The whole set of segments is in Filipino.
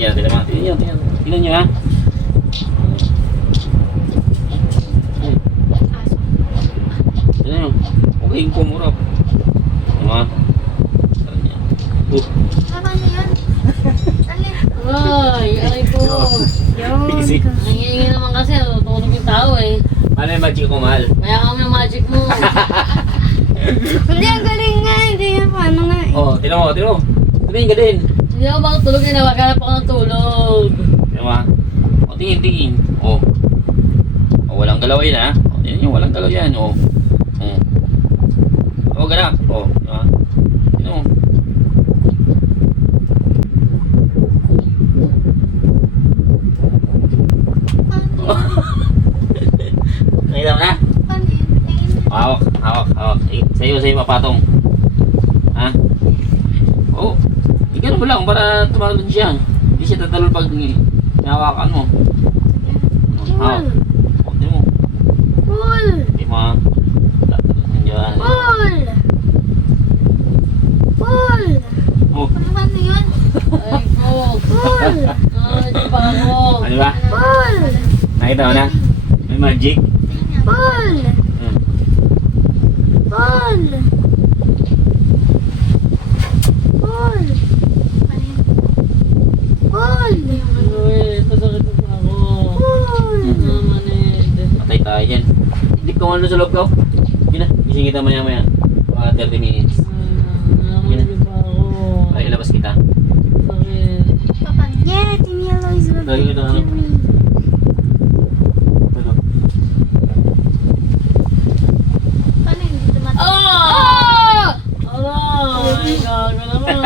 dyan. Tingnan nyo ha. Tingnan nyo. Okay yung kumurap. Diba? Paano yun? Ay, aray ko. Easy. Nangingi naman kasi, tutulog yung tao eh. Paano yung magic ko, mahal? Kaya kami yung magic mo. Hindi, ang galing nga. Hindi nga, paano nga eh. Oo, tingnan mo. Tingnan ka din. Hindi ako makatulog eh, naghanap ako ng tulog. Diba? O, tingin. O, walang galaw yun ha. O, tingnan nyo, walang galaw yan. O, ganap. O, diba? Tingnan mo. Nakita mo na? Paano yun? Tingin. Hawak. Sa'yo papatong. Ha? Oo. Igano mo lang para tumalon siya. Hindi siya tatalon pag nahawakan mo. Hawak. O, tingnan mo. Cool! Hindi mo. Tatalon dyan. Cool! Cool! Oh, Paano yun? Ay ko. Cool! Ay, di pa ako. ano ba? Cool! Nakita mo na? May magic. Cool! Cool! Cool! Cool! Uy, pasakit na pa ako. Cool! Namanid. Patay tayo dyan. Hindi ko ano sa loob ko. Yun na. Gising kita maya. Mga 30 minutes. Namanid pa ako. Ay, ilabas kita. Sakit. Yeah, Team Yellow is good. Lagi kita ano. Ano? Paano yun? Dito mata. Ah! Aray, gago naman.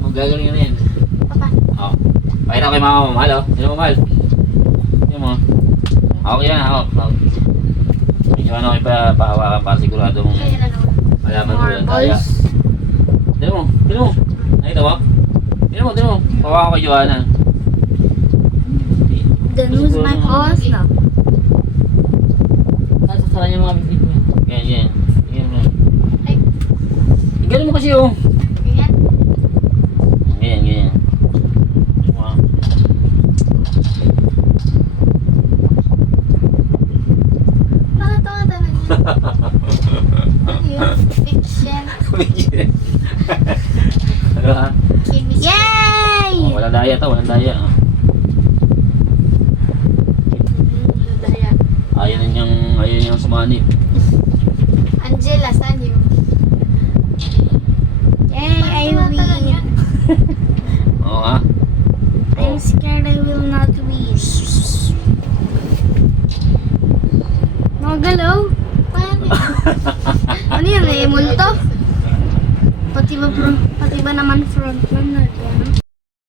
Magagaling na yan. Papa. Oo. Pakita ko kay mama mo, mahal oh. Sino mo mahal? Sino mo? Hawak yan, hawak. Medyo ano kayo pahawakan para siguradong Kaya na naman. malaman mo lang kaya. Tignan mo. Nakita mo? Tignan mo. Pahawakan ko kay Joanna. Then who's my boss now? Nasasara niya mga bibig niya. Yan. Tingnan mo. Ay, Ganun mo kasi oh. ganyan. Ganyan. Wow. Paano ito nga tanong niya? Ano yun? Fiction. Ano ha? Yay! Oh, walang daya to, walang daya. Daya. Ayaw niyang sumanib. Angela, saan yun? Yay, I win. Oo ha? I'm scared I will not win. Magalaw? Paano? Ano yun? Eh, multo? Pati ba naman front runner?